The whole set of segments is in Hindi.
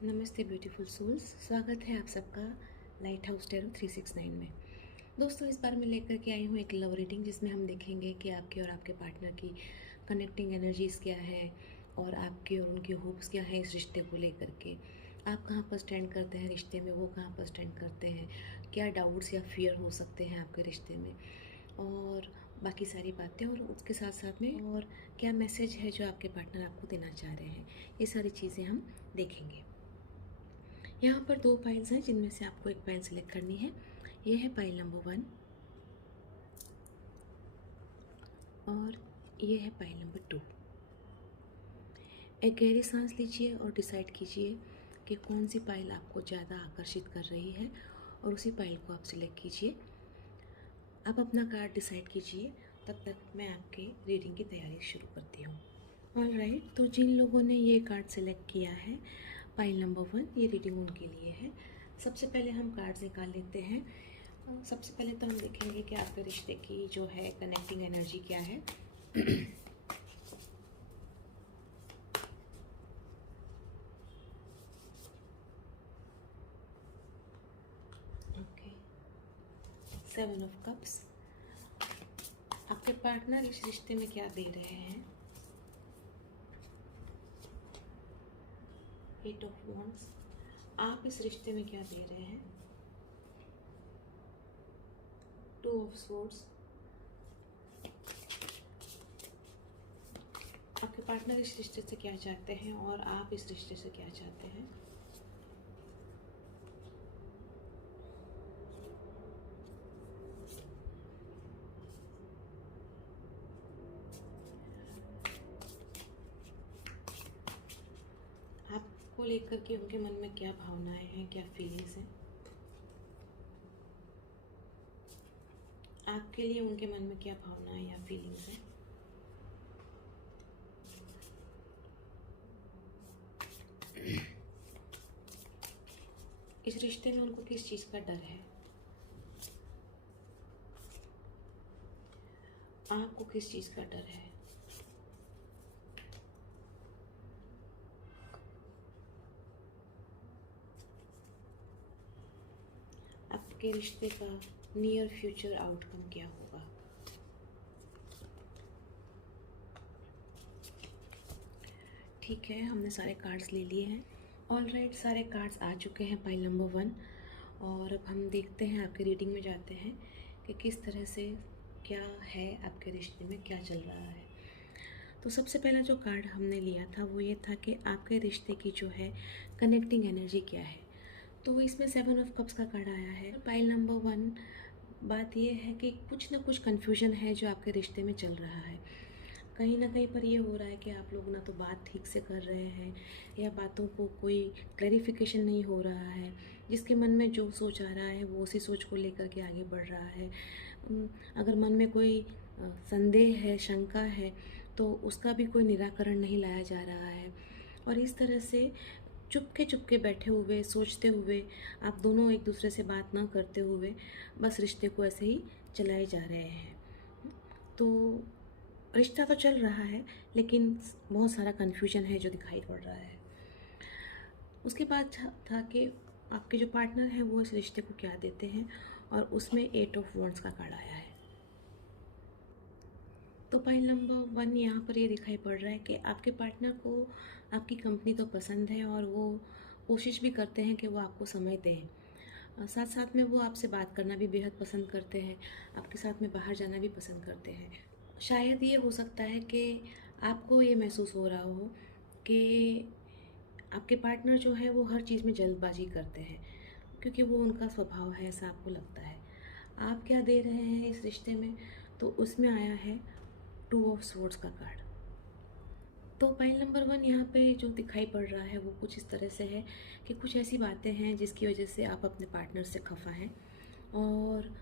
नमस्ते ब्यूटीफुल सोल्स, स्वागत है आप सबका लाइट हाउस टैरो 369 में। दोस्तों, इस बार मैं लेकर के आई हूँ एक लव रीडिंग जिसमें हम देखेंगे कि आपके और आपके पार्टनर की कनेक्टिंग एनर्जीज़ क्या है और आपके और उनके होप्स क्या हैं इस रिश्ते को लेकर के। आप कहाँ पर स्टैंड करते हैं रिश्ते में, वो कहाँ पर स्टैंड करते हैं, क्या डाउट्स या फियर हो सकते हैं आपके रिश्ते में, और बाकी सारी बातें, और उसके साथ साथ में और क्या मैसेज है जो आपके पार्टनर आपको देना चाह रहे हैं, ये सारी चीज़ें हम देखेंगे। यहाँ पर दो पाइल्स हैं जिनमें से आपको एक पाइल सेलेक्ट करनी है। ये है पाइल नंबर 1 और ये है पाइल नंबर 2। एक गहरी सांस लीजिए और डिसाइड कीजिए कि कौन सी पाइल आपको ज़्यादा आकर्षित कर रही है और उसी पाइल को आप सिलेक्ट कीजिए। आप अपना कार्ड डिसाइड कीजिए, तब तक मैं आपके रीडिंग की तैयारी शुरू करती हूँ। ऑलराइट, तो जिन लोगों ने ये कार्ड सेलेक्ट किया है पाइल नंबर 1, ये रीडिंग उनके लिए है। सबसे पहले हम कार्ड्स निकाल लेते हैं। सबसे पहले तो हम देखेंगे कि आपके रिश्ते की जो है कनेक्टिंग एनर्जी क्या है। Okay, 7 of cups. आपके पार्टनर इस रिश्ते में क्या दे रहे हैं? 8 ऑफ वॉन्ड्स। आप इस रिश्ते में क्या दे रहे हैं? 2 ऑफ स्वॉर्ड्स। आपके पार्टनर इस रिश्ते से क्या चाहते हैं और आप इस रिश्ते से क्या चाहते हैं? आपको लेकर के उनके मन में क्या भावनाएं हैं, क्या फीलिंग्स हैं? आपके लिए उनके मन में क्या भावनाएं या फीलिंग्स हैं? इस रिश्ते में उनको किस चीज़ का डर है? आपको किस चीज़ का डर है? आपके रिश्ते का नियर फ्यूचर आउटकम क्या होगा? ठीक है, हमने सारे कार्ड्स ले लिए हैं। ऑलराइट, सारे कार्ड्स आ चुके हैं पाइल नंबर 1, और अब हम देखते हैं, आपके रीडिंग में जाते हैं कि किस तरह से क्या है आपके रिश्ते में, क्या चल रहा है। तो सबसे पहला जो कार्ड हमने लिया था वो ये था कि आपके रिश्ते की जो है कनेक्टिंग एनर्जी क्या है। तो इसमें 7 ऑफ कप्स का कार्ड आया है। पाइल नंबर 1, बात यह है कि कुछ ना कुछ कन्फ्यूजन है जो आपके रिश्ते में चल रहा है। कहीं ना कहीं पर ये हो रहा है कि आप लोग ना तो बात ठीक से कर रहे हैं, या बातों को कोई क्लैरिफिकेशन नहीं हो रहा है। जिसके मन में जो सोच आ रहा है वो उसी सोच को लेकर के आगे बढ़ रहा है। अगर मन में कोई संदेह है, शंका है, तो उसका भी कोई निराकरण नहीं लाया जा रहा है। और इस तरह से चुपके चुपके बैठे हुए, सोचते हुए, आप दोनों एक दूसरे से बात ना करते हुए बस रिश्ते को ऐसे ही चलाए जा रहे हैं। तो रिश्ता तो चल रहा है, लेकिन बहुत सारा कन्फ्यूजन है जो दिखाई पड़ रहा है। उसके बाद था कि आपके जो पार्टनर हैं वो इस रिश्ते को क्या देते हैं, और उसमें 8 ऑफ वॉन्ड्स का कार्ड आया है। तो पाइल नंबर 1 यहाँ पर ये दिखाई पड़ रहा है कि आपके पार्टनर को आपकी कंपनी तो पसंद है, और वो कोशिश भी करते हैं कि वो आपको समय दें। साथ साथ में वो आपसे बात करना भी बेहद पसंद करते हैं, आपके साथ में बाहर जाना भी पसंद करते हैं। शायद ये हो सकता है कि आपको ये महसूस हो रहा हो कि आपके पार्टनर जो है वो हर चीज़ में जल्दबाजी करते हैं, क्योंकि वो उनका स्वभाव है, ऐसा आपको लगता है। आप क्या दे रहे हैं इस रिश्ते में? तो उसमें आया है 2 ऑफ स्वॉर्ड्स का कार्ड। तो पाइल नंबर 1 यहाँ पे जो दिखाई पड़ रहा है वो कुछ इस तरह से है कि कुछ ऐसी बातें हैं जिसकी वजह से आप अपने पार्टनर से खफा हैं, और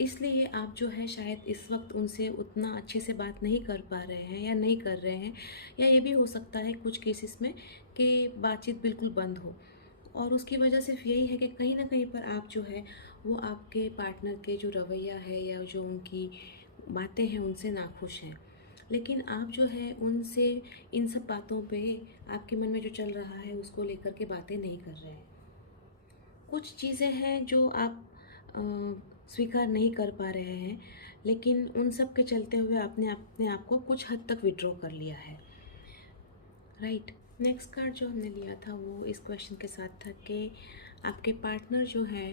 इसलिए आप जो है शायद इस वक्त उनसे उतना अच्छे से बात नहीं कर पा रहे हैं या नहीं कर रहे हैं। या ये भी हो सकता है कुछ केसेस में कि बातचीत बिल्कुल बंद हो, और उसकी वजह सिर्फ यही है कि कहीं ना कहीं पर आप जो है वो आपके पार्टनर के जो रवैया है या जो उनकी बातें हैं उनसे नाखुश हैं। लेकिन आप जो है उनसे इन सब बातों पे, आपके मन में जो चल रहा है उसको लेकर के बातें नहीं कर रहे हैं। कुछ चीज़ें हैं जो आप अ, स्वीकार नहीं कर पा रहे हैं, लेकिन उन सब के चलते हुए आपने अपने आप को कुछ हद तक विड्रॉ कर लिया है, राइट। नेक्स्ट कार्ड जो हमने लिया था वो इस क्वेश्चन के साथ था कि आपके पार्टनर जो है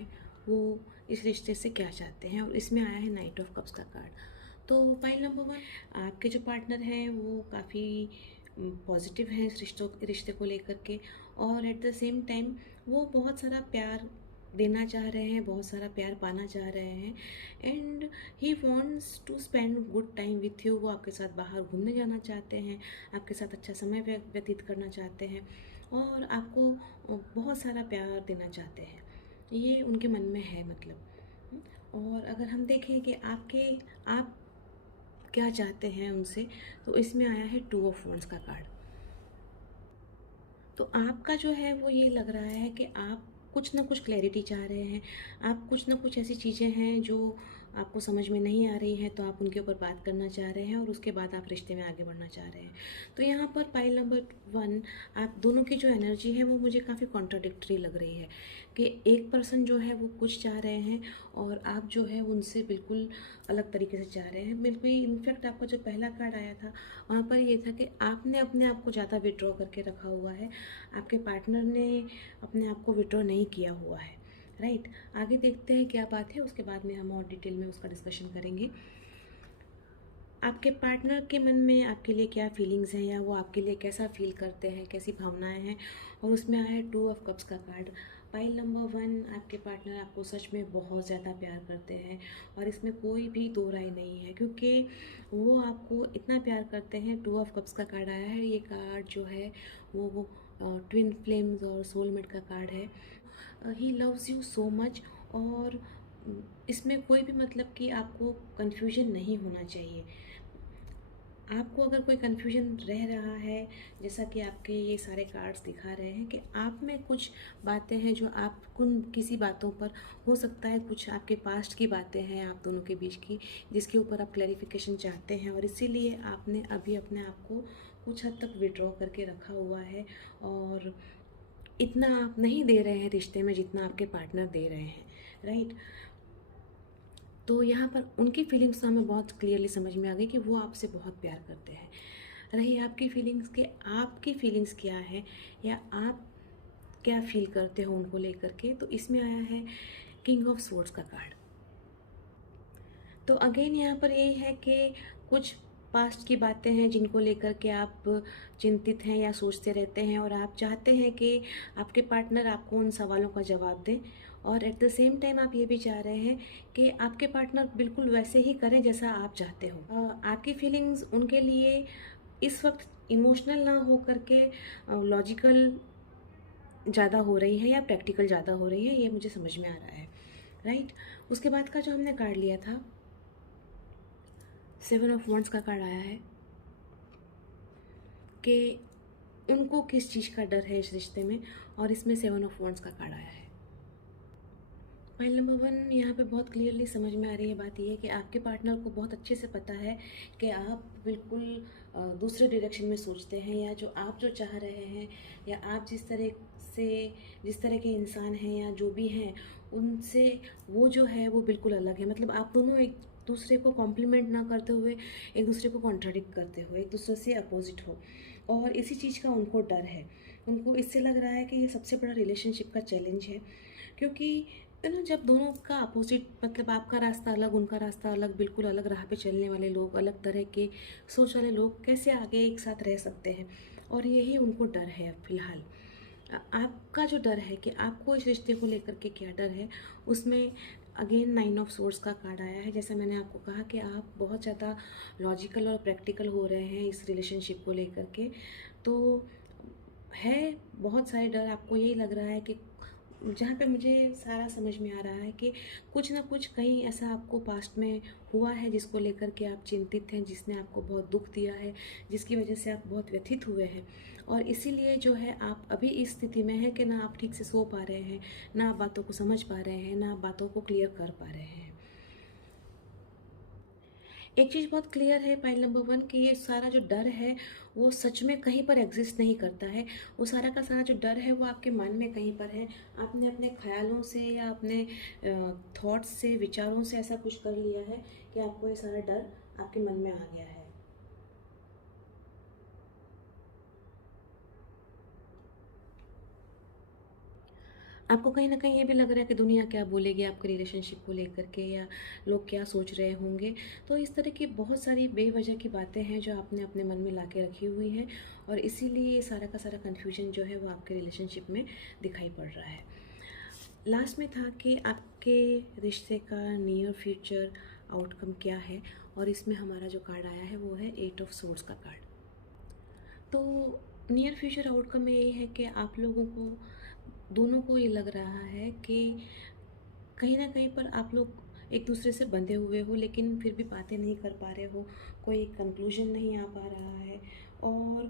वो इस रिश्ते से क्या चाहते हैं, और इसमें आया है नाइट ऑफ कप्स का कार्ड। तो पाइल नंबर 1, आपके जो पार्टनर हैं वो काफ़ी पॉजिटिव हैं इस रिश्ते को लेकर के, और एट द सेम टाइम वो बहुत सारा प्यार देना चाह रहे हैं, बहुत सारा प्यार पाना चाह रहे हैं, and he wants to spend good time with you. वो आपके साथ बाहर घूमने जाना चाहते हैं, आपके साथ अच्छा समय व्यतीत करना चाहते हैं, और आपको बहुत सारा प्यार देना चाहते हैं, ये उनके मन में है मतलब। और अगर हम देखें कि आप क्या चाहते हैं उनसे, तो इसमें आया है 2 ऑफ वॉन्ड्स का कार्ड। तो आपका जो है वो ये लग रहा है कि आप कुछ ना कुछ क्लैरिटी चाह रहे हैं, आप कुछ ना कुछ ऐसी चीज़ें हैं जो आपको समझ में नहीं आ रही हैं, तो आप उनके ऊपर बात करना चाह रहे हैं, और उसके बाद आप रिश्ते में आगे बढ़ना चाह रहे हैं। तो यहाँ पर पाइल नंबर 1, आप दोनों की जो एनर्जी है वो मुझे काफ़ी कॉन्ट्राडिक्टरी लग रही है, कि एक पर्सन जो है वो कुछ चाह रहे हैं और आप जो है उनसे बिल्कुल अलग तरीके से चाह रहे हैं। बिल्कुल, इनफैक्ट आपका जो पहला कार्ड आया था वहाँ पर ये था कि आपने अपने आप को ज़्यादा विड्रॉ करके रखा हुआ है, आपके पार्टनर ने अपने आप को विड्रॉ नहीं किया हुआ है, राइट। आगे देखते हैं क्या बात है, उसके बाद में हम और डिटेल में उसका डिस्कशन करेंगे। आपके पार्टनर के मन में आपके लिए क्या फीलिंग्स हैं, या वो आपके लिए कैसा फील करते हैं, कैसी भावनाएं हैं, और उसमें आया है 2 ऑफ कप्स का कार्ड। पाइल नंबर 1, आपके पार्टनर आपको सच में बहुत ज़्यादा प्यार करते हैं, और इसमें कोई भी दो राय नहीं है, क्योंकि वो आपको इतना प्यार करते हैं। 2 ऑफ कप्स का कार्ड आया है, ये कार्ड जो है वो ट्विन फ्लेम्स और सोलमेट का कार्ड है। He loves you so much, और इसमें कोई भी मतलब कि आपको कन्फ्यूजन नहीं होना चाहिए। आपको अगर कोई कन्फ्यूजन रह रहा है, जैसा कि आपके ये सारे कार्ड्स दिखा रहे हैं कि आप में कुछ बातें हैं जो आप किसी बातों पर, हो सकता है कुछ आपके पास्ट की बातें हैं आप दोनों के बीच की, जिसके ऊपर आप क्लैरिफिकेशन चाहते हैं, और इसीलिए आपने अभी अपने आप को कुछ हद तक विड्रॉ करके रखा हुआ है, और इतना आप नहीं दे रहे हैं रिश्ते में जितना आपके पार्टनर दे रहे हैं, राइट। तो यहाँ पर उनकी फीलिंग्स तो हमें बहुत क्लियरली समझ में आ गई कि वो आपसे बहुत प्यार करते हैं। रही आपकी फीलिंग्स के, आपकी फीलिंग्स क्या है, या आप क्या फील करते हो उनको लेकर के, तो इसमें आया है किंग ऑफ स्वॉर्ड्स का कार्ड। तो अगेन यहाँ पर यही है कि कुछ पास्ट की बातें हैं जिनको लेकर के आप चिंतित हैं या सोचते रहते हैं, और आप चाहते हैं कि आपके पार्टनर आपको उन सवालों का जवाब दें, और एट द सेम टाइम आप ये भी चाह रहे हैं कि आपके पार्टनर बिल्कुल वैसे ही करें जैसा आप चाहते हो। आपकी फीलिंग्स उनके लिए इस वक्त इमोशनल ना हो करके लॉजिकल ज़्यादा हो रही है, या प्रैक्टिकल ज़्यादा हो रही है, ये मुझे समझ में आ रहा है, राइट। उसके बाद का जो हमने कार्ड लिया था, 7 ऑफ वॉन्ड्स का कार्ड आया है कि उनको किस चीज़ का डर है इस रिश्ते में, और इसमें 7 ऑफ वॉन्ड्स का कार्ड आया है। पॉइंट नंबर 1, यहाँ पे बहुत क्लियरली समझ में आ रही है बात ये है कि आपके पार्टनर को बहुत अच्छे से पता है कि आप बिल्कुल दूसरे डायरेक्शन में सोचते हैं, या आप जो चाह रहे हैं, या आप जिस तरह के इंसान हैं या जो भी हैं, उनसे वो जो है वो बिल्कुल अलग है। मतलब आप दोनों एक दूसरे को कॉम्प्लीमेंट ना करते हुए, एक दूसरे को कॉन्ट्राडिक्ट करते हुए, एक दूसरे से अपोजिट हो, और इसी चीज़ का उनको डर है। उनको इससे लग रहा है कि ये सबसे बड़ा रिलेशनशिप का चैलेंज है, क्योंकि ना जब दोनों का अपोजिट, मतलब आपका रास्ता अलग, उनका रास्ता अलग, बिल्कुल अलग राह पे चलने वाले लोग, अलग तरह के सोच वाले लोग कैसे आगे एक साथ रह सकते हैं, और यही उनको डर है अब फिलहाल। आपका जो डर है कि आपको इस रिश्ते को लेकर के क्या डर है, उसमें अगेन 9 ऑफ सोर्स का कार्ड आया है। जैसा मैंने आपको कहा कि आप बहुत ज़्यादा लॉजिकल और प्रैक्टिकल हो रहे हैं इस रिलेशनशिप को लेकर के, तो है बहुत सारे डर। आपको यही लग रहा है कि जहाँ पे मुझे सारा समझ में आ रहा है कि कुछ ना कुछ कहीं ऐसा आपको पास्ट में हुआ है जिसको लेकर के आप चिंतित हैं, जिसने आपको बहुत दुख दिया है, जिसकी वजह से आप बहुत व्यथित हुए हैं, और इसीलिए जो है आप अभी इस स्थिति में हैं कि ना आप ठीक से सो पा रहे हैं, ना आप बातों को समझ पा रहे हैं, ना आप बातों को क्लियर कर पा रहे हैं। एक चीज़ बहुत क्लियर है पाइल नंबर 1 कि ये सारा जो डर है वो सच में कहीं पर एग्जिस्ट नहीं करता है। वो सारा का सारा जो डर है वो आपके मन में कहीं पर है। आपने अपने ख़्यालों से या अपने थॉट्स से, विचारों से ऐसा कुछ कर लिया है कि आपको ये सारा डर आपके मन में आ गया है। आपको कहीं न कहीं ये भी लग रहा है कि दुनिया क्या बोलेगी आपके रिलेशनशिप को लेकर के, या लोग क्या सोच रहे होंगे। तो इस तरह की बहुत सारी बेवजह की बातें हैं जो आपने अपने मन में ला के रखी हुई हैं, और इसीलिए ये सारा का सारा कन्फ्यूजन जो है वो आपके रिलेशनशिप में दिखाई पड़ रहा है। लास्ट में था कि आपके रिश्ते का नियर फ्यूचर आउटकम क्या है, और इसमें हमारा जो कार्ड आया है वो है 8 ऑफ सोर्ड्स का कार्ड। तो नियर फ्यूचर आउटकम में यही है कि आप लोगों को, दोनों को ये लग रहा है कि कहीं न कहीं पर आप लोग एक दूसरे से बंधे हुए हो, लेकिन फिर भी बातें नहीं कर पा रहे हो, कोई कंक्लूजन नहीं आ पा रहा है, और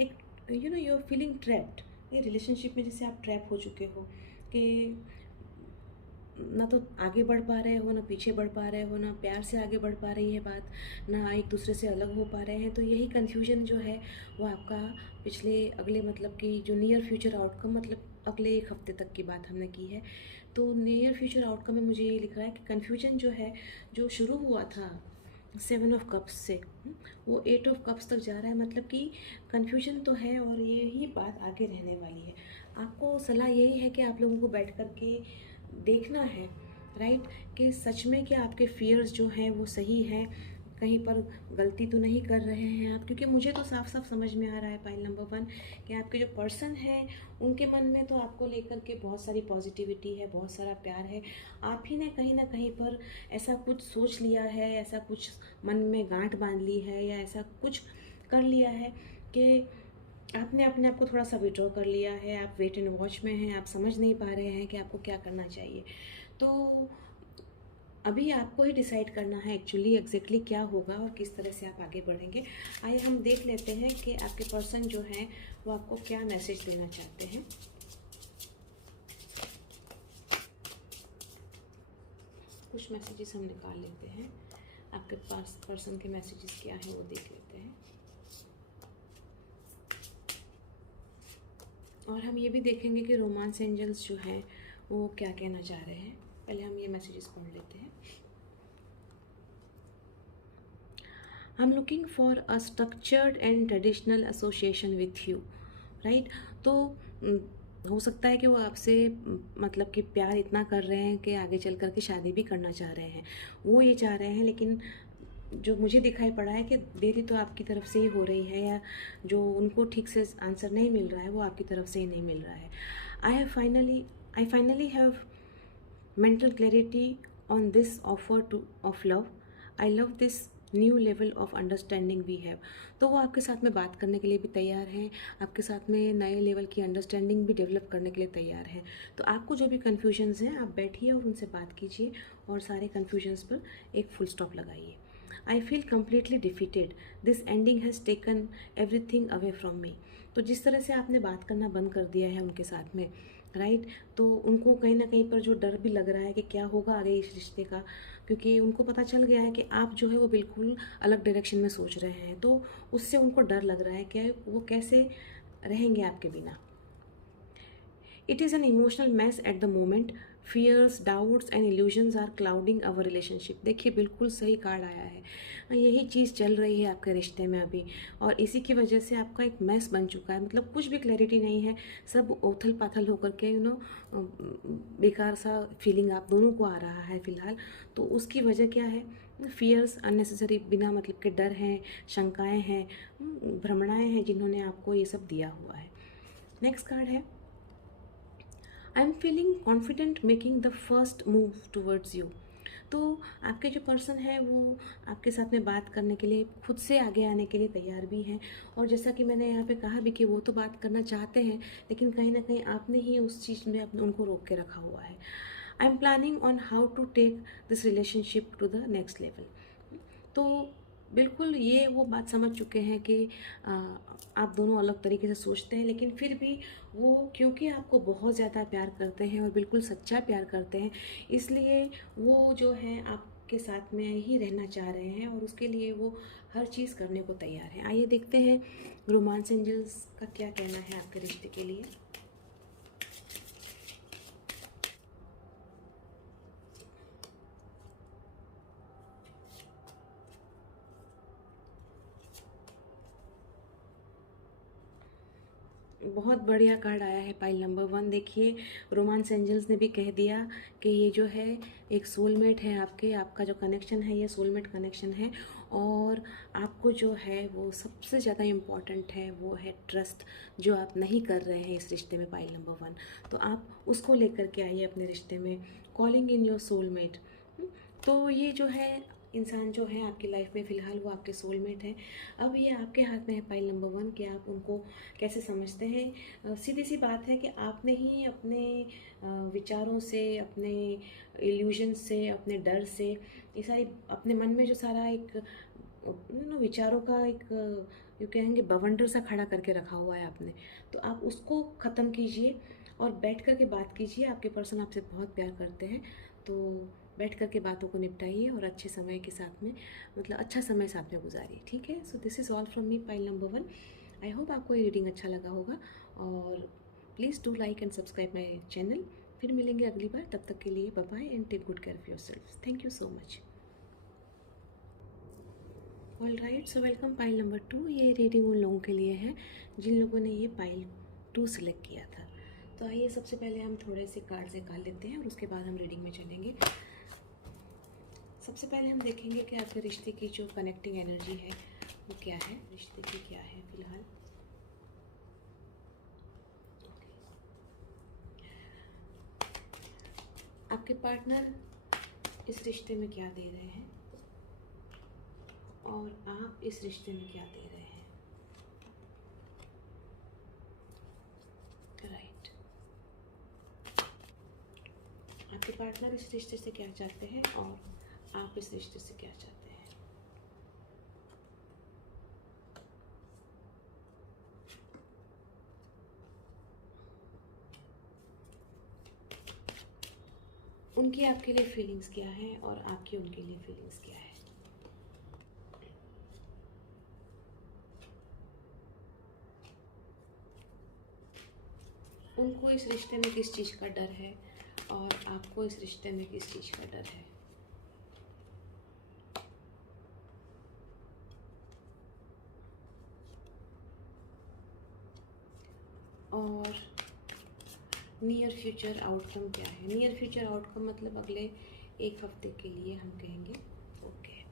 एक यू आर फीलिंग ट्रैप्ड। ये रिलेशनशिप में जैसे आप ट्रैप हो चुके हो कि ना तो आगे बढ़ पा रहे हो, ना पीछे बढ़ पा रहे हो, ना प्यार से आगे बढ़ पा रही है बात, ना एक दूसरे से अलग हो पा रहे हैं। तो यही कन्फ्यूजन जो है वो आपका पिछले अगले मतलब कि जो नियर फ्यूचर आउटकम, मतलब अगले 1 हफ्ते तक की बात हमने की है। तो नियर फ्यूचर आउटकम में मुझे ये लिख रहा है कि कन्फ्यूजन जो है, जो शुरू हुआ था 7 ऑफ कप्स से, वो 8 ऑफ कप्स तक जा रहा है। मतलब कि कन्फ्यूजन तो है और यही बात आगे रहने वाली है। आपको सलाह यही है कि आप लोगों को बैठ कर के देखना है, राइट, कि सच में क्या आपके फियर्स जो हैं वो सही हैं, कहीं पर गलती तो नहीं कर रहे हैं आप। क्योंकि मुझे तो साफ साफ समझ में आ रहा है पाइल नंबर 1 कि आपके जो पर्सन हैं उनके मन में तो आपको लेकर के बहुत सारी पॉजिटिविटी है, बहुत सारा प्यार है। आप ही ने कहीं ना कहीं पर ऐसा कुछ सोच लिया है, ऐसा कुछ मन में गांठ बांध ली है, या ऐसा कुछ कर लिया है कि आपने अपने आप को थोड़ा सा विड्रॉ कर लिया है। आप वेट एंड वॉच में हैं, आप समझ नहीं पा रहे हैं कि आपको क्या करना चाहिए। तो अभी आपको ही डिसाइड करना है एक्चुअली एग्जैक्टली क्या होगा और किस तरह से आप आगे बढ़ेंगे। आइए हम देख लेते हैं कि आपके पर्सन जो हैं वो आपको क्या मैसेज देना चाहते हैं। कुछ मैसेजेस हम निकाल लेते हैं, आपके पास पर्सन के मैसेजेस क्या हैं वो देख लेते हैं, और हम ये भी देखेंगे कि रोमांस एंजल्स जो हैं वो क्या कहना चाह रहे हैं। पहले हम ये मैसेजेस पढ़ लेते हैं। I am looking for a structured and traditional association with you, right. तो हो सकता है कि वो आपसे मतलब कि प्यार इतना कर रहे हैं कि आगे चल कर के शादी भी करना चाह रहे हैं, वो ये चाह रहे हैं। लेकिन जो मुझे दिखाई पड़ा है कि देरी तो आपकी तरफ से ही हो रही है, या जो उनको ठीक से आंसर नहीं मिल रहा है वो आपकी तरफ से ही नहीं मिल रहा है। I finally have mental clarity on this offer to of love. I love this new level of understanding we have. तो वो आपके साथ में बात करने के लिए भी तैयार हैं, आपके साथ में नए लेवल की अंडरस्टैंडिंग भी डेवलप करने के लिए तैयार हैं। तो आपको जो भी कन्फ्यूजन्स हैं आप बैठिए और उनसे बात कीजिए, और सारे कन्फ्यूजन्स पर एक फुल स्टॉप लगाइए। I feel completely defeated, this ending has taken everything away from me. तो जिस तरह से आपने बात करना बंद कर दिया है उनके साथ में, राइट, तो उनको कहीं ना कहीं पर जो डर भी लग रहा है कि क्या होगा आगे इस रिश्ते का, क्योंकि उनको पता चल गया है कि आप जो है वो बिल्कुल अलग डायरेक्शन में सोच रहे हैं। तो उससे उनको डर लग रहा है कि वो कैसे रहेंगे आपके बिना। It is an emotional mess at the moment, fears, doubts and illusions are clouding our relationship. देखिए बिल्कुल सही कार्ड आया है, यही चीज़ चल रही है आपके रिश्ते में अभी, और इसी की वजह से आपका एक मैस बन चुका है। मतलब कुछ भी क्लैरिटी नहीं है, सब उथल पाथल होकर के बेकार सा फीलिंग आप दोनों को आ रहा है फ़िलहाल। तो उसकी वजह क्या है? फियर्स, अननेसेसरी बिना मतलब के डर हैं, शंकाएँ हैं, भ्रमणाएँ हैं जिन्होंने आपको ये सब दिया हुआ है। नेक्स्ट कार्ड है, I am feeling confident making the first move towards you. तो आपके जो पर्सन है वो आपके साथ में बात करने के लिए, खुद से आगे आने के लिए तैयार भी हैं। और जैसा कि मैंने यहाँ पे कहा भी कि वो तो बात करना चाहते हैं, लेकिन कहीं ना कहीं आपने ही उस चीज़ में अपने उनको रोक के रखा हुआ है। I am planning on how to take this relationship to the next level. तो बिल्कुल ये वो बात समझ चुके हैं कि आप दोनों अलग तरीके से सोचते हैं, लेकिन फिर भी वो क्योंकि आपको बहुत ज़्यादा प्यार करते हैं और बिल्कुल सच्चा प्यार करते हैं, इसलिए वो जो है के साथ में ही रहना चाह रहे हैं और उसके लिए वो हर चीज़ करने को तैयार हैं। आइए देखते हैं रोमांस एंजल्स का क्या कहना है आपके रिश्ते के लिए। बहुत बढ़िया कार्ड आया है पाइल नंबर 1। देखिए रोमांस एंजल्स ने भी कह दिया कि ये जो है एक सोलमेट है आपका जो कनेक्शन है ये सोलमेट कनेक्शन है और आपको जो है वो सबसे ज़्यादा इम्पॉर्टेंट है वो है ट्रस्ट, जो आप नहीं कर रहे हैं इस रिश्ते में पाइल नंबर 1। तो आप उसको लेकर के आइए अपने रिश्ते में, कॉलिंग इन योर सोलमेट। तो ये जो है इंसान जो है आपकी लाइफ में फ़िलहाल वो आपके सोलमेट हैं। अब ये आपके हाथ में है पाइल नंबर 1 कि आप उनको कैसे समझते हैं। सीधी सी बात है कि आपने ही अपने विचारों से, अपने इल्यूजन से, अपने डर से, ये सारी अपने मन में जो सारा एक विचारों का एक यू कहेंगे बवंडर सा खड़ा करके रखा हुआ है आपने, तो आप उसको ख़त्म कीजिए और बैठ कर के बात कीजिए। आपके पर्सन आपसे बहुत प्यार करते हैं, तो बैठ कर के बातों को निपटाइए और अच्छे समय के साथ में मतलब अच्छा समय साथ में गुजारिए। ठीक है, so this is all from me pile number 1। I hope आपको ये रीडिंग अच्छा लगा होगा और please do like and subscribe my channel. फिर मिलेंगे अगली बार, तब तक के लिए bye bye and take good care of yourself. Thank you so much. All right, so welcome pile number 2। ये रीडिंग उन लोगों के लिए है जिन लोगों ने ये पाइल 2 सिलेक्ट किया था। तो आइए सबसे पहले हम थोड़े से कार्ड्स निकाल लेते हैं और उसके बाद हम रीडिंग में चलेंगे। सबसे पहले हम देखेंगे कि आपके रिश्ते की जो कनेक्टिंग एनर्जी है वो क्या है, रिश्ते की क्या है फिलहाल। आपके पार्टनर इस रिश्ते में क्या दे रहे हैं और आप इस रिश्ते में क्या दे रहे हैं। राइट, आपके पार्टनर इस रिश्ते से क्या चाहते हैं और आप इस रिश्ते से क्या चाहते हैं। उनकी आपके लिए फीलिंग्स क्या है और आपकी उनके लिए फीलिंग्स क्या है। उनको इस रिश्ते में किस चीज़ का डर है और आपको इस रिश्ते में किस चीज़ का डर है। और नियर फ्यूचर आउटकम क्या है। नियर फ्यूचर आउटकम मतलब अगले एक हफ्ते के लिए हम कहेंगे। ओके,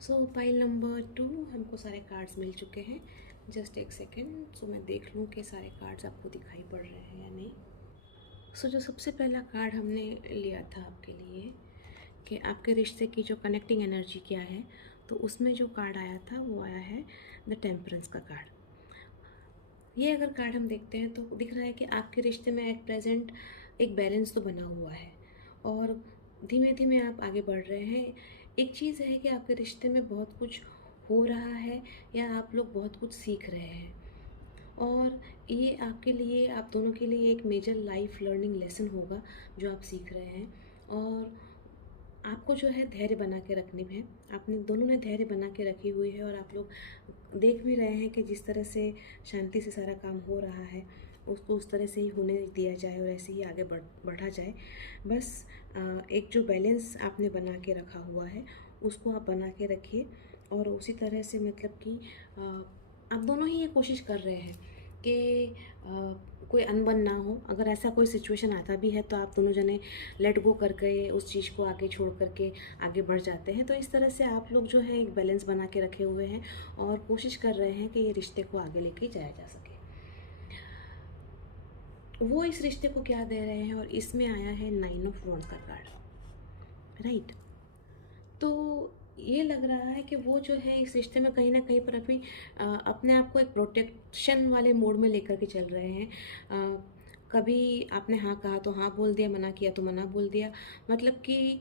सो पाइल नंबर 2 हमको सारे कार्ड्स मिल चुके हैं। जस्ट एक सेकेंड, सो मैं देख लूँ कि सारे कार्ड्स आपको दिखाई पड़ रहे हैं या नहीं। सो जो सबसे पहला कार्ड हमने लिया था आपके लिए कि आपके रिश्ते की जो कनेक्टिंग एनर्जी क्या है, तो उसमें जो कार्ड आया था वो आया है द टेम्परेंस का कार्ड। ये अगर कार्ड हम देखते हैं तो दिख रहा है कि आपके रिश्ते में एट प्रेजेंट एक बैलेंस तो बना हुआ है और धीमे धीमे आप आगे बढ़ रहे हैं। एक चीज़ है कि आपके रिश्ते में बहुत कुछ हो रहा है या आप लोग बहुत कुछ सीख रहे हैं और ये आपके लिए, आप दोनों के लिए एक मेजर लाइफ लर्निंग लेसन होगा जो आप सीख रहे हैं। और आपको जो है धैर्य बना के रखनी है, आपने दोनों ने धैर्य बना के रखी हुई है और आप लोग देख भी रहे हैं कि जिस तरह से शांति से सारा काम हो रहा है उसको उस तरह से ही होने दिया जाए और ऐसे ही आगे बढ़ा जाए। बस एक जो बैलेंस आपने बना के रखा हुआ है उसको आप बना के रखिए और उसी तरह से मतलब कि आप दोनों ही ये कोशिश कर रहे हैं कि कोई अनबन ना हो। अगर ऐसा कोई सिचुएशन आता भी है तो आप दोनों जने लेट गो करके उस चीज़ को आगे छोड़ करके आगे बढ़ जाते हैं। तो इस तरह से आप लोग जो है एक बैलेंस बना के रखे हुए हैं और कोशिश कर रहे हैं कि ये रिश्ते को आगे लेके जाया जा सके। वो इस रिश्ते को क्या दे रहे हैं और इसमें आया है 9 ऑफ वॉन्ड्स का कार्ड। राइट, तो ये लग रहा है कि वो जो है इस रिश्ते में कहीं ना कहीं पर अभी अपने आप को एक प्रोटेक्शन वाले मोड में लेकर के चल रहे हैं। कभी आपने हाँ कहा तो हाँ बोल दिया, मना किया तो मना बोल दिया, मतलब कि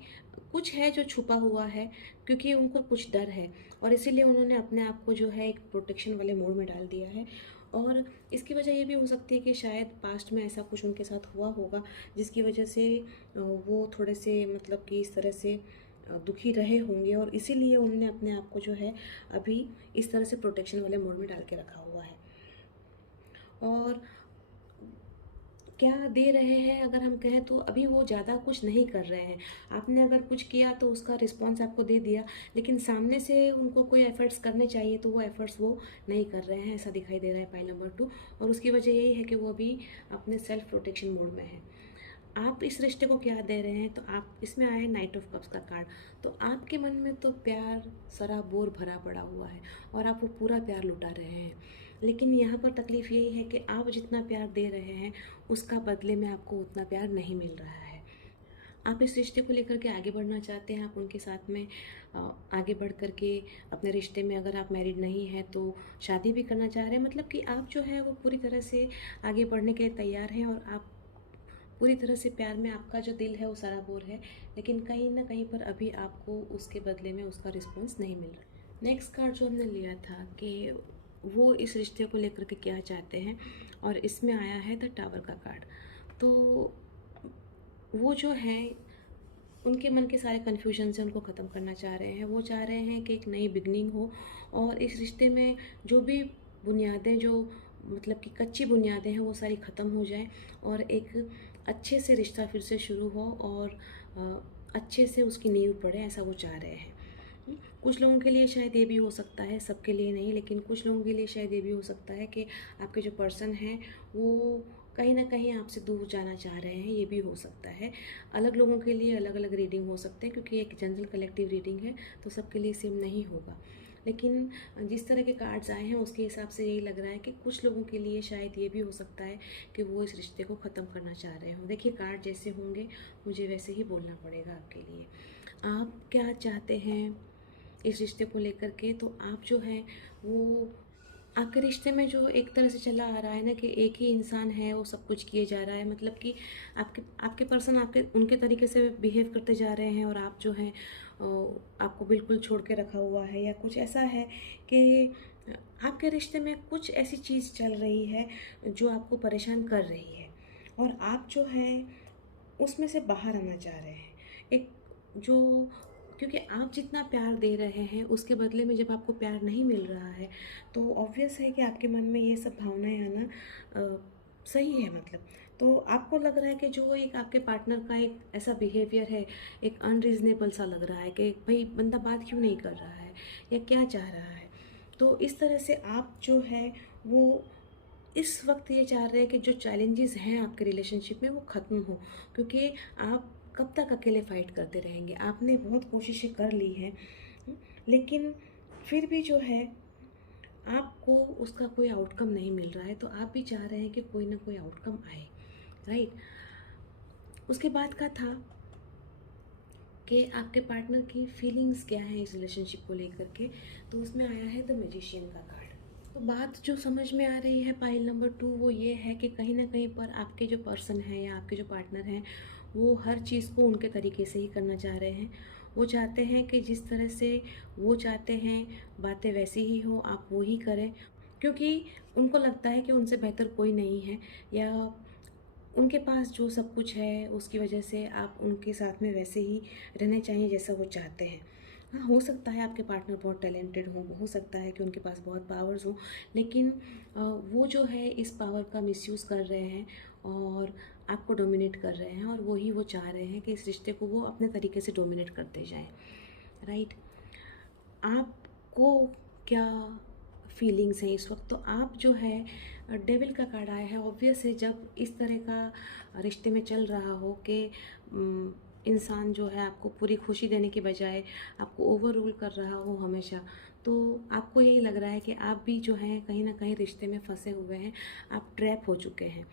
कुछ है जो छुपा हुआ है क्योंकि उनको कुछ डर है और इसीलिए उन्होंने अपने आप को जो है एक प्रोटेक्शन वाले मोड में डाल दिया है। और इसकी वजह ये भी हो सकती है कि शायद पास्ट में ऐसा कुछ उनके साथ हुआ होगा जिसकी वजह से वो थोड़े से मतलब कि इस तरह से दुखी रहे होंगे और इसीलिए उन्होंने अपने आप को जो है अभी इस तरह से प्रोटेक्शन वाले मोड में डाल के रखा हुआ है। और क्या दे रहे हैं अगर हम कहें तो अभी वो ज़्यादा कुछ नहीं कर रहे हैं। आपने अगर कुछ किया तो उसका रिस्पॉन्स आपको दे दिया, लेकिन सामने से उनको कोई एफ़र्ट्स करने चाहिए तो वो एफ़र्ट्स वो नहीं कर रहे हैं, ऐसा दिखाई दे रहा है पाइल नंबर 2। और उसकी वजह यही है कि वो अभी अपने सेल्फ प्रोटेक्शन मोड में है। आप इस रिश्ते को क्या दे रहे हैं, तो आप इसमें आए नाइट ऑफ कप्स का कार्ड। तो आपके मन में तो प्यार सराबोर भरा पड़ा हुआ है और आप वो पूरा प्यार लुटा रहे हैं, लेकिन यहाँ पर तकलीफ़ यही है कि आप जितना प्यार दे रहे हैं उसका बदले में आपको उतना प्यार नहीं मिल रहा है। आप इस रिश्ते को लेकर के आगे बढ़ना चाहते हैं, आप उनके साथ में आगे बढ़ कर के अपने रिश्ते में, अगर आप मैरिड नहीं हैं तो शादी भी करना चाह रहे हैं, मतलब कि आप जो है वो पूरी तरह से आगे बढ़ने के लिए तैयार हैं और आप पूरी तरह से प्यार में, आपका जो दिल है वो सराबोर है, लेकिन कहीं ना कहीं पर अभी आपको उसके बदले में उसका रिस्पॉन्स नहीं मिल रहा। नेक्स्ट कार्ड जो हमने लिया था कि वो इस रिश्ते को लेकर के क्या चाहते हैं, और इसमें आया है द टावर का कार्ड। तो वो जो है उनके मन के सारे कन्फ्यूजन से उनको ख़त्म करना चाह रहे हैं। वो चाह रहे हैं कि एक नई बिगनिंग हो और इस रिश्ते में जो भी बुनियादें, जो मतलब कि कच्ची बुनियादें हैं, वो सारी ख़त्म हो जाएं और एक अच्छे से रिश्ता फिर से शुरू हो और अच्छे से उसकी नींव पड़े, ऐसा वो चाह रहे हैं। कुछ लोगों के लिए शायद ये भी हो सकता है, सबके लिए नहीं, लेकिन कुछ लोगों के लिए शायद ये भी हो सकता है कि आपके जो पर्सन हैं वो कहीं ना कहीं आपसे दूर जाना चाह रहे हैं, ये भी हो सकता है। अलग लोगों के लिए अलग अलग रीडिंग हो सकते हैं, क्योंकि एक जनरल कलेक्टिव रीडिंग है तो सबके लिए सेम नहीं होगा। लेकिन जिस तरह के कार्ड्स आए हैं उसके हिसाब से यही लग रहा है कि कुछ लोगों के लिए शायद ये भी हो सकता है कि वो इस रिश्ते को ख़त्म करना चाह रहे हों। देखिए, कार्ड जैसे होंगे मुझे वैसे ही बोलना पड़ेगा आपके लिए। आप क्या चाहते हैं इस रिश्ते को लेकर के, तो आप जो है वो आपके रिश्ते में जो एक तरह से चला आ रहा है ना कि एक ही इंसान है, वो सब कुछ किए जा रहा है, मतलब कि आपके आपके पर्सन आपके उनके तरीके से बिहेव करते जा रहे हैं और आप जो हैं आपको बिल्कुल छोड़ के रखा हुआ है, या कुछ ऐसा है कि आपके रिश्ते में कुछ ऐसी चीज़ चल रही है जो आपको परेशान कर रही है और आप जो है उसमें से बाहर आना चाह रहे हैं। एक जो क्योंकि आप जितना प्यार दे रहे हैं उसके बदले में जब आपको प्यार नहीं मिल रहा है तो ऑब्वियस है कि आपके मन में ये सब भावनाएं आना सही है। मतलब तो आपको लग रहा है कि जो एक आपके पार्टनर का एक ऐसा बिहेवियर है, एक अनरीजनेबल सा लग रहा है कि भाई बंदा बात क्यों नहीं कर रहा है या क्या चाह रहा है। तो इस तरह से आप जो है वो इस वक्त ये चाह रहे हैं कि जो चैलेंजेस हैं आपके रिलेशनशिप में वो ख़त्म हो, क्योंकि आप कब तक अकेले फाइट करते रहेंगे। आपने बहुत कोशिशें कर ली हैं, लेकिन फिर भी जो है आपको उसका कोई आउटकम नहीं मिल रहा है, तो आप भी चाह रहे हैं कि कोई ना कोई आउटकम आए, राइट। उसके बाद का था कि आपके पार्टनर की फीलिंग्स क्या हैं इस रिलेशनशिप को लेकर के, तो उसमें आया है द मैजिशियन का कार्ड। तो बात जो समझ में आ रही है पाइल नंबर 2 वो ये है कि कहीं ना कहीं पर आपके जो पर्सन हैं या आपके जो पार्टनर हैं वो हर चीज़ को उनके तरीके से ही करना चाह रहे हैं। वो चाहते हैं कि जिस तरह से वो चाहते हैं बातें वैसी ही हो, आप वो ही करें, क्योंकि उनको लगता है कि उनसे बेहतर कोई नहीं है, या उनके पास जो सब कुछ है उसकी वजह से आप उनके साथ में वैसे ही रहने चाहिए जैसा वो चाहते हैं। हाँ, हो सकता है आपके पार्टनर बहुत टैलेंटेड हो सकता है कि उनके पास बहुत पावर्स हो, लेकिन वो जो है इस पावर का मिसयूज़ कर रहे हैं और आपको डोमिनेट कर रहे हैं, और वही वो चाह रहे हैं कि इस रिश्ते को वो अपने तरीके से डोमिनेट करते जाएं, राइट। आपको क्या फीलिंग्स हैं इस वक्त, तो आप जो है डेविल का कार्ड आया है। ऑब्वियस है जब इस तरह का रिश्ते में चल रहा हो कि इंसान जो है आपको पूरी खुशी देने के बजाय आपको ओवर रूल कर रहा हो हमेशा, तो आपको यही लग रहा है कि आप भी जो हैं कहीं ना कहीं रिश्ते में फंसे हुए हैं, आप ट्रैप हो चुके हैं।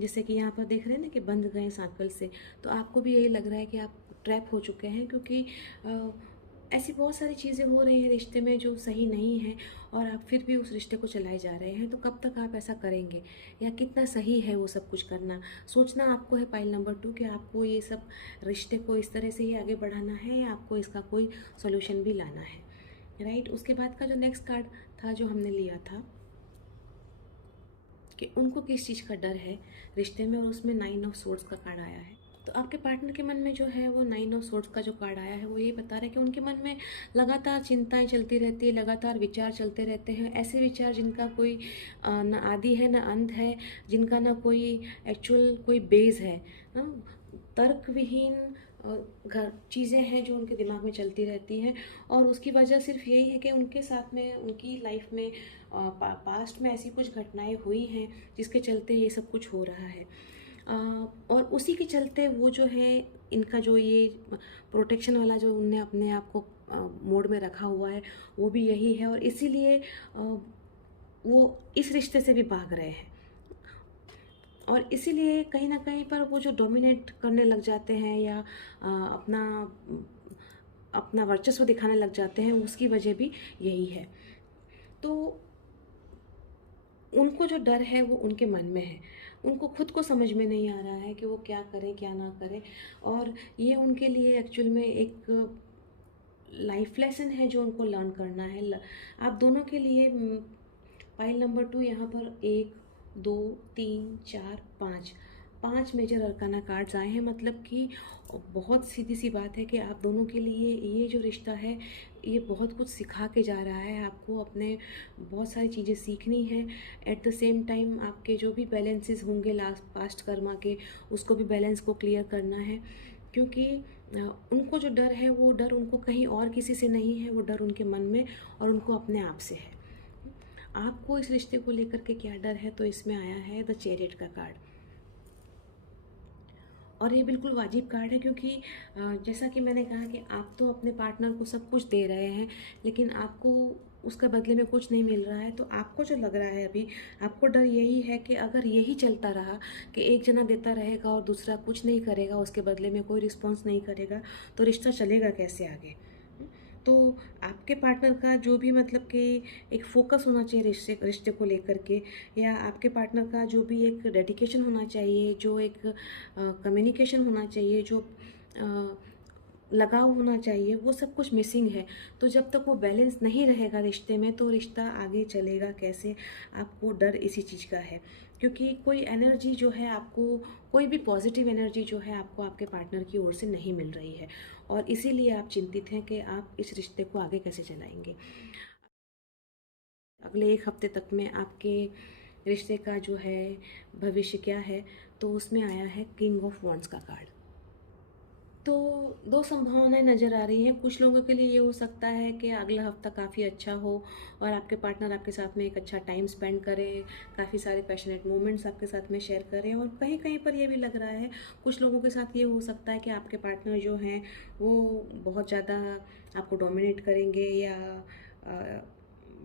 जैसे कि यहाँ पर देख रहे हैं ना कि बंध गए सांकल से, तो आपको भी यही लग रहा है कि आप ट्रैप हो चुके हैं, क्योंकि ऐसी बहुत सारी चीज़ें हो रही हैं रिश्ते में जो सही नहीं है और आप फिर भी उस रिश्ते को चलाए जा रहे हैं। तो कब तक आप ऐसा करेंगे, या कितना सही है वो सब कुछ करना, सोचना आपको है पाइल नंबर 2 कि आपको ये सब रिश्ते को इस तरह से ही आगे बढ़ाना है या आपको इसका कोई सॉल्यूशन भी लाना है, राइट। उसके बाद का जो नेक्स्ट कार्ड था जो हमने लिया था कि उनको किस चीज़ का डर है रिश्ते में, और उसमें 9 ऑफ सोर्ड्स का कार्ड आया है। तो तो आपके पार्टनर के मन में जो है वो 9 ऑफ सोर्ड्स का जो कार्ड आया है वो ये बता रहा है कि उनके मन में लगातार चिंताएं चलती रहती है, लगातार विचार चलते रहते हैं, ऐसे विचार जिनका कोई ना आदि है ना अंत है, जिनका ना कोई एक्चुअल कोई बेस है। तर्क विहीन घर चीज़ें हैं जो उनके दिमाग में चलती रहती हैं, और उसकी वजह सिर्फ यही है कि उनके साथ में उनकी लाइफ में पास्ट में ऐसी कुछ घटनाएं हुई हैं जिसके चलते ये सब कुछ हो रहा है। और उसी के चलते वो जो है इनका जो ये प्रोटेक्शन वाला जो उनने अपने आप को मोड में रखा हुआ है वो भी यही है, और इसीलिए वो इस रिश्ते से भी भाग रहे हैं, और इसीलिए कहीं ना कहीं पर वो जो डोमिनेट करने लग जाते हैं या अपना अपना वर्चस्व दिखाने लग जाते हैं, उसकी वजह भी यही है। तो उनको जो डर है वो उनके मन में है, उनको खुद को समझ में नहीं आ रहा है कि वो क्या करें क्या ना करें, और ये उनके लिए एक्चुअल में एक लाइफ लेसन है जो उनको लर्न करना है। आप दोनों के लिए पाइल नंबर 2 यहाँ पर 1 2 3 4 5 5 मेजर अरकाना कार्ड्स आए हैं, मतलब कि बहुत सीधी सी बात है कि आप दोनों के लिए ये जो रिश्ता है ये बहुत कुछ सिखा के जा रहा है। आपको अपने बहुत सारी चीज़ें सीखनी है, एट द सेम टाइम आपके जो भी बैलेंसेस होंगे लास्ट पास्ट कर्मा के, उसको भी बैलेंस को क्लियर करना है, क्योंकि उनको जो डर है वो डर उनको कहीं और किसी से नहीं है, वो डर उनके मन में और उनको अपने आप से है। आपको इस रिश्ते को लेकर के क्या डर है, तो इसमें आया है द चैरियट का कार्ड, और ये बिल्कुल वाजिब कार्ड है, क्योंकि जैसा कि मैंने कहा कि आप तो अपने पार्टनर को सब कुछ दे रहे हैं, लेकिन आपको उसका बदले में कुछ नहीं मिल रहा है। तो आपको जो लग रहा है अभी, आपको डर यही है कि अगर यही चलता रहा कि एक जना देता रहेगा और दूसरा कुछ नहीं करेगा, उसके बदले में कोई रिस्पॉन्स नहीं करेगा, तो रिश्ता चलेगा कैसे आगे। तो आपके पार्टनर का जो भी मतलब कि एक फोकस होना चाहिए रिश्ते को लेकर के, या आपके पार्टनर का जो भी एक डेडिकेशन होना चाहिए, जो एक कम्युनिकेशन होना चाहिए, जो लगाव होना चाहिए, वो सब कुछ मिसिंग है। तो जब तक वो बैलेंस नहीं रहेगा रिश्ते में, तो रिश्ता आगे चलेगा कैसे, आपको डर इसी चीज़ का है। क्योंकि कोई एनर्जी जो है आपको, कोई भी पॉजिटिव एनर्जी जो है आपको आपके पार्टनर की ओर से नहीं मिल रही है, और इसीलिए आप चिंतित हैं कि आप इस रिश्ते को आगे कैसे चलाएंगे। अगले 1 हफ्ते तक में आपके रिश्ते का जो है भविष्य क्या है, तो उसमें आया है किंग ऑफ वॉन्ड्स का कार्ड। तो 2 संभावनाएं नज़र आ रही हैं। कुछ लोगों के लिए ये हो सकता है कि अगला हफ्ता काफ़ी अच्छा हो और आपके पार्टनर आपके साथ में एक अच्छा टाइम स्पेंड करें, काफ़ी सारे पैशनेट मोमेंट्स आपके साथ में शेयर करें, और कहीं कहीं पर ये भी लग रहा है कुछ लोगों के साथ ये हो सकता है कि आपके पार्टनर जो हैं वो बहुत ज़्यादा आपको डोमिनेट करेंगे, या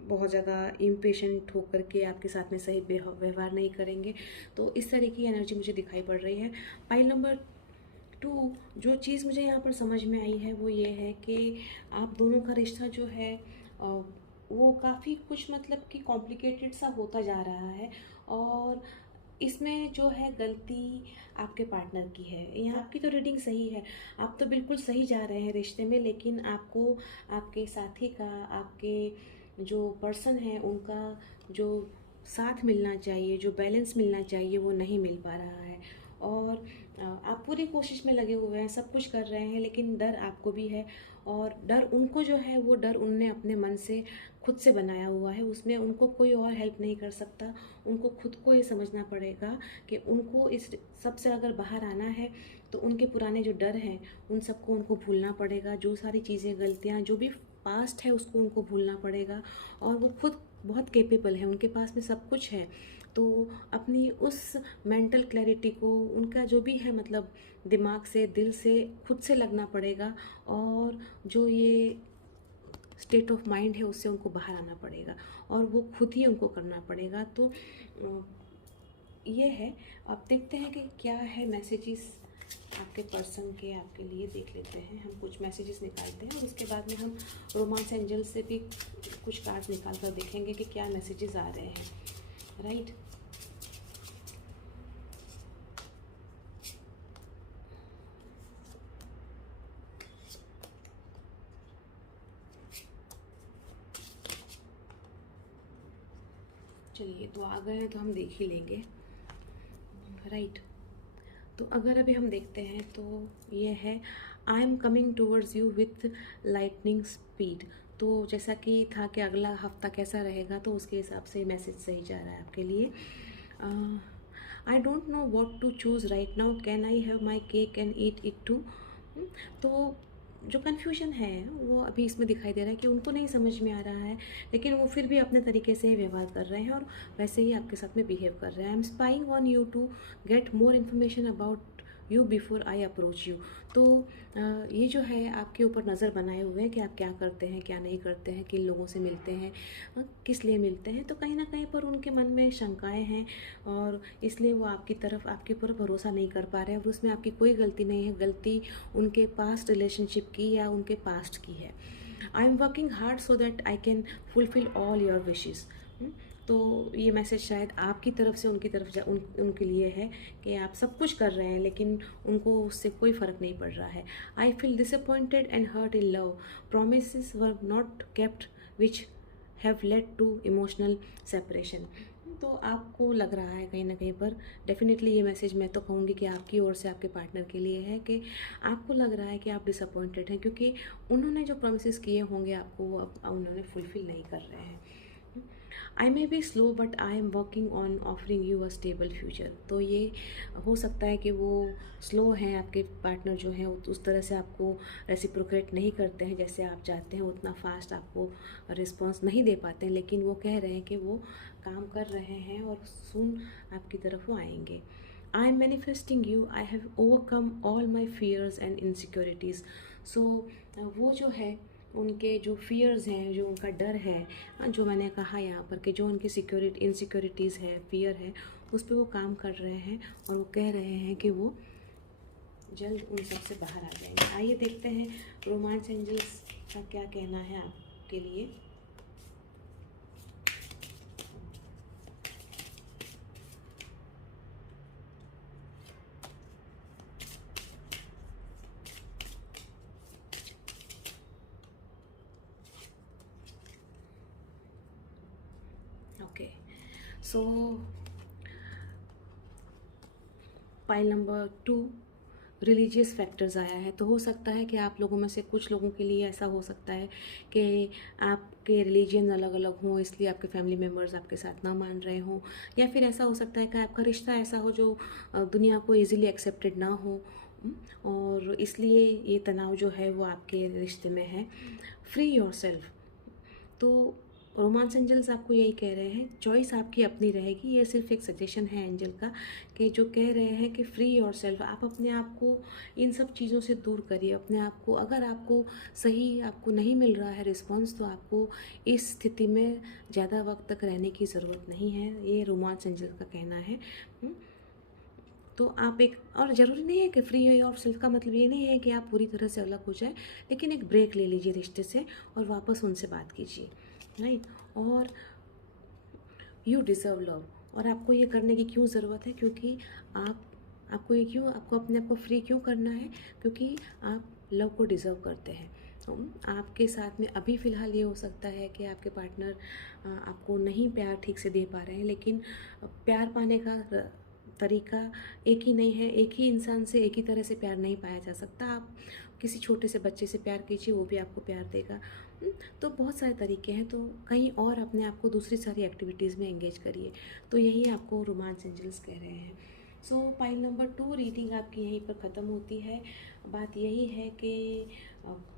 बहुत ज़्यादा इम्पेशेंट होकर के आपके साथ में सही व्यवहार नहीं करेंगे। तो इस तरह की एनर्जी मुझे दिखाई पड़ रही है। पाइल नंबर 2, जो चीज़ मुझे यहाँ पर समझ में आई है वो ये है कि आप दोनों का रिश्ता जो है वो काफ़ी कुछ मतलब कि कॉम्प्लिकेटेड सा होता जा रहा है, और इसमें जो है गलती आपके पार्टनर की है। यहाँ आपकी तो रीडिंग सही है, आप तो बिल्कुल सही जा रहे हैं रिश्ते में, लेकिन आपको आपके साथी का, आपके जो पर्सन है उनका जो साथ मिलना चाहिए, जो बैलेंस मिलना चाहिए, वो नहीं मिल पा रहा है। और आप पूरी कोशिश में लगे हुए हैं, सब कुछ कर रहे हैं, लेकिन डर आपको भी है, और डर उनको जो है वो डर उनने अपने मन से खुद से बनाया हुआ है, उसमें उनको कोई और हेल्प नहीं कर सकता। उनको खुद को ये समझना पड़ेगा कि उनको इस सब से अगर बाहर आना है, तो उनके पुराने जो डर हैं उन सबको उनको भूलना पड़ेगा, जो सारी चीज़ें, गलतियाँ, जो भी पास्ट है उसको उनको भूलना पड़ेगा, और वो खुद बहुत केपेबल है, उनके पास में सब कुछ है। तो अपनी उस मेंटल क्लैरिटी को, उनका जो भी है मतलब दिमाग से, दिल से खुद से लगना पड़ेगा, और जो ये स्टेट ऑफ माइंड है उससे उनको बाहर आना पड़ेगा, और वो खुद ही उनको करना पड़ेगा। तो ये है। अब देखते हैं कि क्या है मैसेजेस आपके पर्सन के आपके लिए। देख लेते हैं, हम कुछ मैसेजेस निकालते हैं, और उसके बाद में हम रोमांस एंजल से भी कुछ कार्ड्स निकाल कर देखेंगे कि क्या मैसेजेस आ रहे हैं, राइट। चलिए, तो आ गए हैं तो हम देख ही लेंगे, राइट। तो अगर अभी हम देखते हैं तो ये है I am coming towards you with lightning speed. तो जैसा कि था कि अगला हफ्ता कैसा रहेगा, तो उसके हिसाब से मैसेज सही जा रहा है आपके लिए। I don't know what to choose right now, can I have my cake and eat it too. तो जो कन्फ्यूजन है वो अभी इसमें दिखाई दे रहा है कि उनको नहीं समझ में आ रहा है, लेकिन वो फिर भी अपने तरीके से ही व्यवहार कर रहे हैं और वैसे ही आपके साथ में बिहेव कर रहे हैं। I am spying on you to get more information about you before I approach you. तो ये जो है आपके ऊपर नज़र बनाए हुए हैं कि आप क्या करते हैं, क्या नहीं करते हैं, किन लोगों से मिलते हैं, किस लिए मिलते हैं। तो कहीं ना कहीं पर उनके मन में शंकाएं हैं और इसलिए वो आपकी तरफ, आपके ऊपर भरोसा नहीं कर पा रहे हैं। और उसमें आपकी कोई गलती नहीं है, गलती उनके पास्ट रिलेशनशिप की या उनके पास्ट की है। I am working hard so that I can fulfil all your wishes. तो ये मैसेज शायद आपकी तरफ से उनकी तरफ उनके लिए है कि आप सब कुछ कर रहे हैं लेकिन उनको उससे कोई फ़र्क नहीं पड़ रहा है। I feel disappointed and hurt in love, promises were not kept which have led to emotional separation. तो आपको लग रहा है कहीं ना कहीं पर, डेफिनेटली ये मैसेज मैं तो कहूँगी कि आपकी ओर से आपके पार्टनर के लिए है कि आपको लग रहा है कि आप डिसअपॉइंटेड हैं क्योंकि उन्होंने जो प्रोमिसेस किए होंगे आपको वो अब उन्होंने फुलफ़िल नहीं कर रहे हैं। I may be slow but I am working on offering you a stable future. तो ये हो सकता है कि वो स्लो हैं, आपके पार्टनर जो हैं उस तरह से आपको रेसिप्रोकेट नहीं करते हैं जैसे आप चाहते हैं, उतना फास्ट आपको रिस्पॉन्स नहीं दे पाते हैं, लेकिन वो कह रहे हैं कि वो काम कर रहे हैं और सून आपकी तरफ वो आएंगे। I am manifesting you, I have overcome all my fears and insecurities. So वो जो है उनके जो फियर्स हैं, जो उनका डर है, जो मैंने कहा यहाँ पर कि जो उनकी इनसिक्योरिटीज़ है, फियर है, उस पर वो काम कर रहे हैं और वो कह रहे हैं कि वो जल्द उन सब से बाहर आ जाएंगे। आइए देखते हैं रोमांस एंजल्स का क्या कहना है आपके लिए। ओके, सो पाइल नंबर 2 रिलीजियस फैक्टर्स आया है। तो हो सकता है कि आप लोगों में से कुछ लोगों के लिए ऐसा हो सकता है कि आपके रिलीजन अलग अलग हों, इसलिए आपके फैमिली मेम्बर्स आपके साथ ना मान रहे हों, या फिर ऐसा हो सकता है कि आपका रिश्ता ऐसा हो जो दुनिया को इजीली एक्सेप्टेड ना हो, और इसलिए ये तनाव जो है वो आपके रिश्ते में है। Free yourself. तो रोमांस एंजल्स आपको यही कह रहे हैं, चॉइस आपकी अपनी रहेगी। ये सिर्फ एक सजेशन है एंजल का कि जो कह रहे हैं कि फ्री योरसेल्फ, आप अपने आप को इन सब चीज़ों से दूर करिए। अपने आप को, अगर आपको सही आपको नहीं मिल रहा है रिस्पॉन्स, तो आपको इस स्थिति में ज़्यादा वक्त तक रहने की ज़रूरत नहीं है, ये रोमांस एंजल का कहना है। तो आप एक, और ज़रूरी नहीं है कि फ्री ऑफ सेल्फ का मतलब ये नहीं है कि आप पूरी तरह से अलग हो जाए, लेकिन एक ब्रेक ले लीजिए रिश्ते से और वापस उनसे बात कीजिए, राइट। और यू डिज़र्व लव, और आपको ये करने की क्यों ज़रूरत है, क्योंकि आपको ये क्यों, आपको अपने आप को फ्री क्यों करना है, क्योंकि आप लव को डिज़र्व करते हैं। आपके साथ में अभी फ़िलहाल ये हो सकता है कि आपके पार्टनर आपको नहीं प्यार ठीक से दे पा रहे हैं, लेकिन प्यार पाने का तरीका एक ही नहीं है। एक ही इंसान से एक ही तरह से प्यार नहीं पाया जा सकता। आप किसी छोटे से बच्चे से प्यार कीजिए, वो भी आपको प्यार देगा। तो बहुत सारे तरीके हैं, तो कहीं और अपने आप को दूसरी सारी एक्टिविटीज़ में एंगेज करिए। तो यही आपको रोमांस एंजल्स कह रहे हैं। सो पाइल नंबर 2 रीडिंग आपकी यहीं पर ख़त्म होती है। बात यही है कि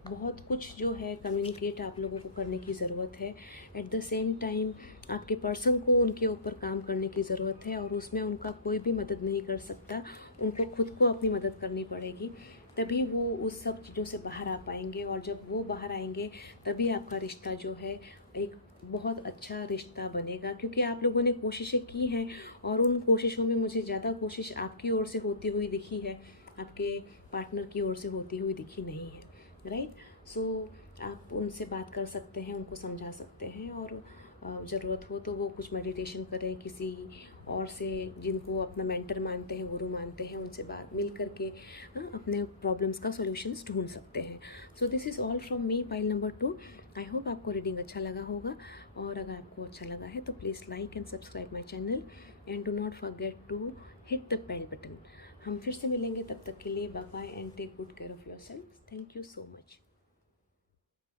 बहुत कुछ जो है कम्युनिकेट आप लोगों को करने की ज़रूरत है। एट द सेम टाइम आपके पर्सन को उनके ऊपर काम करने की ज़रूरत है, और उसमें उनका कोई भी मदद नहीं कर सकता। उनको खुद को अपनी मदद करनी पड़ेगी, तभी वो उस सब चीज़ों से बाहर आ पाएंगे। और जब वो बाहर आएंगे तभी आपका रिश्ता जो है एक बहुत अच्छा रिश्ता बनेगा, क्योंकि आप लोगों ने कोशिशें की हैं और उन कोशिशों में मुझे ज़्यादा कोशिश आपकी ओर से होती हुई दिखी है, आपके पार्टनर की ओर से होती हुई दिखी नहीं है, राइट। सो आप उनसे बात कर सकते हैं, उनको समझा सकते हैं, और ज़रूरत हो तो वो कुछ मेडिटेशन करें, किसी और से जिनको अपना मेंटर मानते हैं, गुरु मानते हैं, उनसे बात मिल करके अपने प्रॉब्लम्स का सॉल्यूशंस ढूंढ सकते हैं। सो this is all from me, pile number 2। I hope आपको रीडिंग अच्छा लगा होगा, और अगर आपको अच्छा लगा है तो please like and subscribe my channel, and do not forget to hit the bell button. हम फिर से मिलेंगे, तब तक के लिए bye bye and take good care of yourself. Thank you so much.